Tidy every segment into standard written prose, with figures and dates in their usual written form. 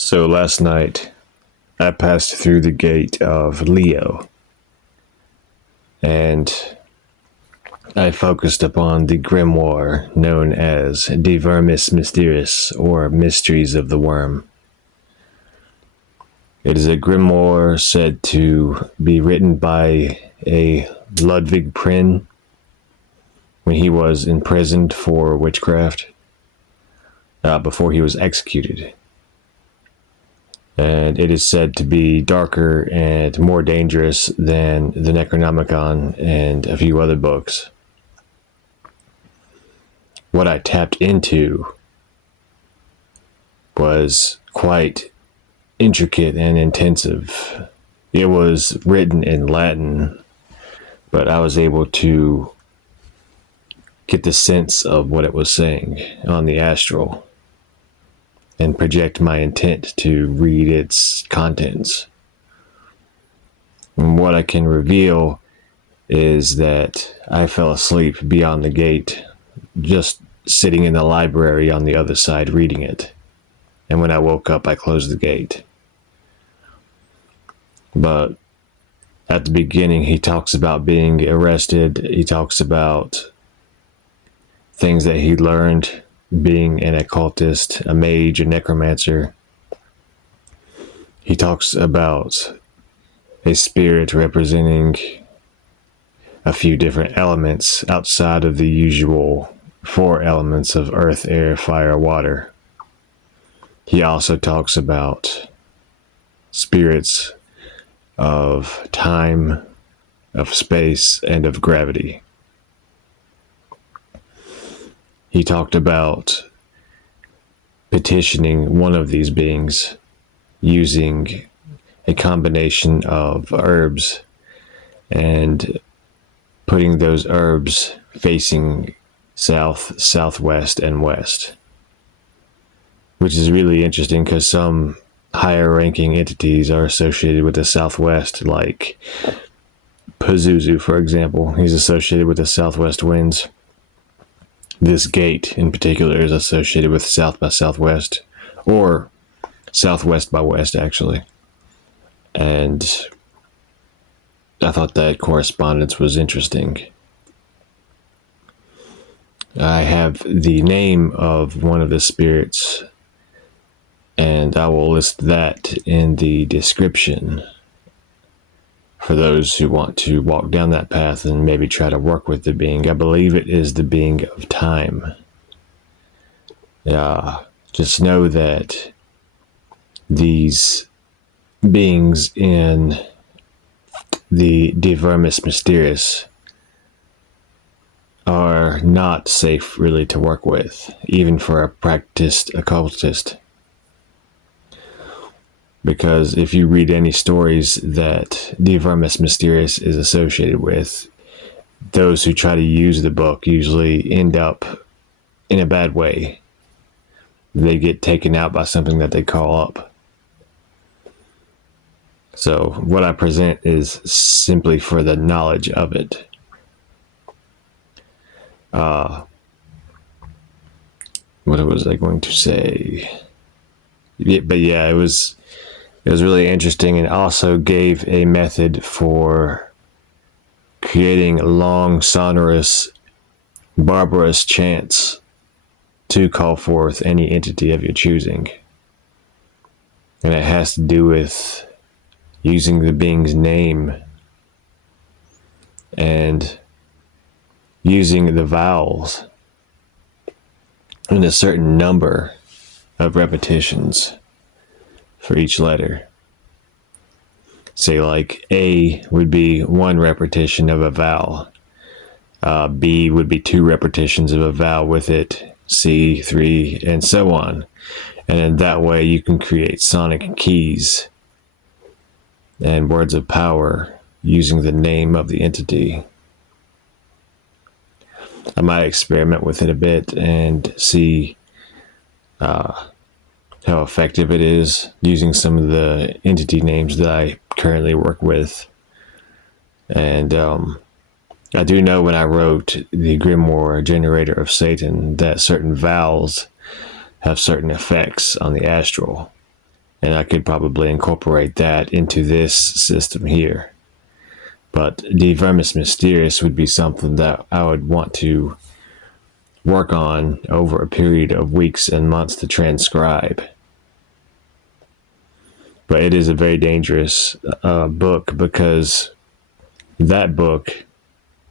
So last night, I passed through the gate of Leo, and I focused upon the grimoire known as the Vermis Mysteriis, or Mysteries of the Worm. It is a grimoire said to be written by a Ludwig Prynne when he was imprisoned for witchcraft, before he was executed. And it is said to be darker and more dangerous than the Necronomicon and a few other books. What I tapped into was quite intricate and intensive. It was written in Latin, but I was able to get the sense of what it was saying on the astral and project my intent to read its contents. And what I can reveal is that I fell asleep beyond the gate, just sitting in the library on the other side reading it. And when I woke up, I closed the gate. But at the beginning, he talks about being arrested. He talks about things that he learned being an occultist, a mage, a necromancer. He talks about a spirit representing a few different elements outside of the usual four elements of earth, air, fire, water. He also talks about spirits of time, of space, and of gravity. He talked about petitioning one of these beings using a combination of herbs and putting those herbs facing south, southwest, and west, which is really interesting because some higher ranking entities are associated with the southwest, like Pazuzu, for example. He's associated with the southwest winds. This gate in particular is associated with south by southwest, or southwest by west, actually. And I thought that correspondence was interesting. I have the name of one of the spirits, and I will list that in the description for those who want to walk down that path and maybe try to work with the being. I believe it is the being of time. Just know that these beings in the Vermis Mysteriis are not safe really to work with, even for a practiced occultist. Because if you read any stories that the Vermis Mysteriis is associated with, those who try to use the book usually end up in a bad way. They get taken out by something that they call up. So what I present is simply for the knowledge of it. What was I going to say? But yeah, it was really interesting, and also gave a method for creating long, sonorous, barbarous chants to call forth any entity of your choosing. And it has to do with using the being's name and using the vowels in a certain number of repetitions for each letter. Say like A would be one repetition of a vowel. B would be two repetitions of a vowel with it. C, 3, and so on. And in that way you can create sonic keys and words of power using the name of the entity. I might experiment with it a bit and see how effective it is using some of the entity names that I currently work with. And I do know when I wrote the Grimoire Generator of Satan that certain vowels have certain effects on the astral. And I could probably incorporate that into this system here. But the Vermis Mysteriis would be something that I would want to work on over a period of weeks and months to transcribe. But it is a very dangerous book, because that book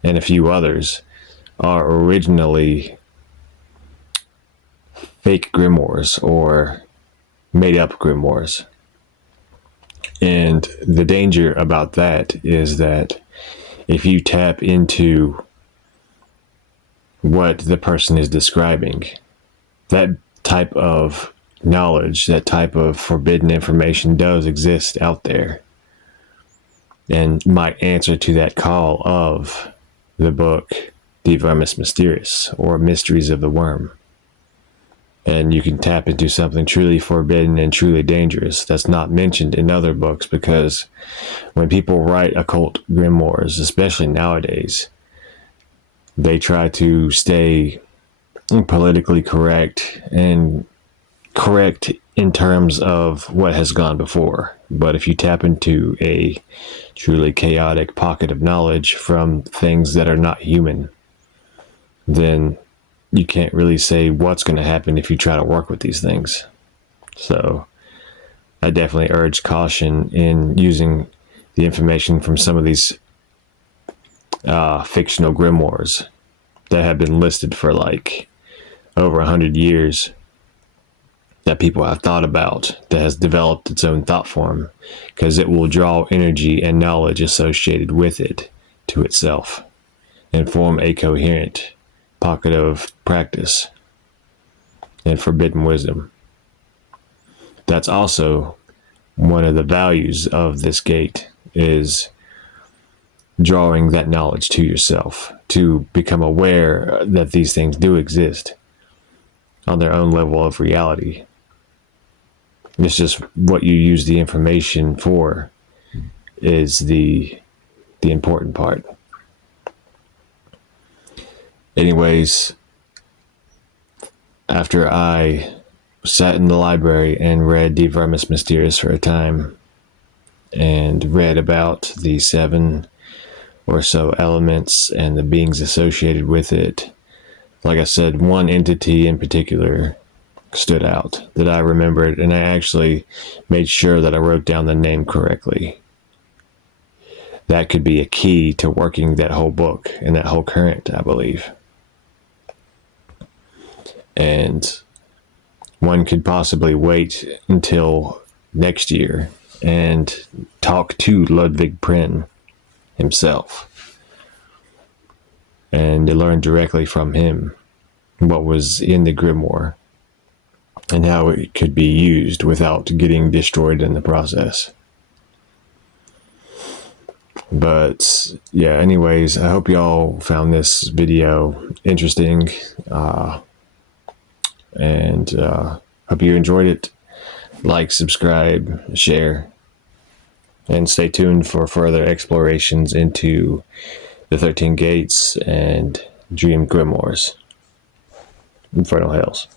and a few others are originally fake grimoires or made up grimoires. And the danger about that is that if you tap into what the person is describing, that type of knowledge, that type of forbidden information does exist out there, and might answer to that call of the book, The Vermis Mysteriis, or Mysteries of the Worm. And you can tap into something truly forbidden and truly dangerous that's not mentioned in other books, because when people write occult grimoires, especially nowadays, they try to stay politically correct and correct in terms of what has gone before. But if you tap into a truly chaotic pocket of knowledge from things that are not human, then you can't really say what's going to happen if you try to work with these things. So I definitely urge caution in using the information from some of these fictional grimoires that have been listed for like over 100 years, that people have thought about, that has developed its own thought form, because it will draw energy and knowledge associated with it to itself and form a coherent pocket of practice and forbidden wisdom. That's also one of the values of this gate, is drawing that knowledge to yourself, to become aware that these things do exist on their own level of reality. It's just what you use the information for is the important part. Anyways, after I sat in the library and read the Vermis Mysteriis for a time, and read about the 7 or so elements and the beings associated with it, like I said, one entity in particular stood out that I remembered, and I actually made sure that I wrote down the name correctly. That could be a key to working that whole book and that whole current, I believe. And one could possibly wait until next year and talk to Ludwig Prin himself and to learn directly from him what was in the grimoire and how it could be used without getting destroyed in the process. But yeah, anyways, I hope y'all found this video interesting, and hope you enjoyed it. Like, subscribe, share, and stay tuned for further explorations into the 13 Gates and Dream Grimoires. Infernal Hells.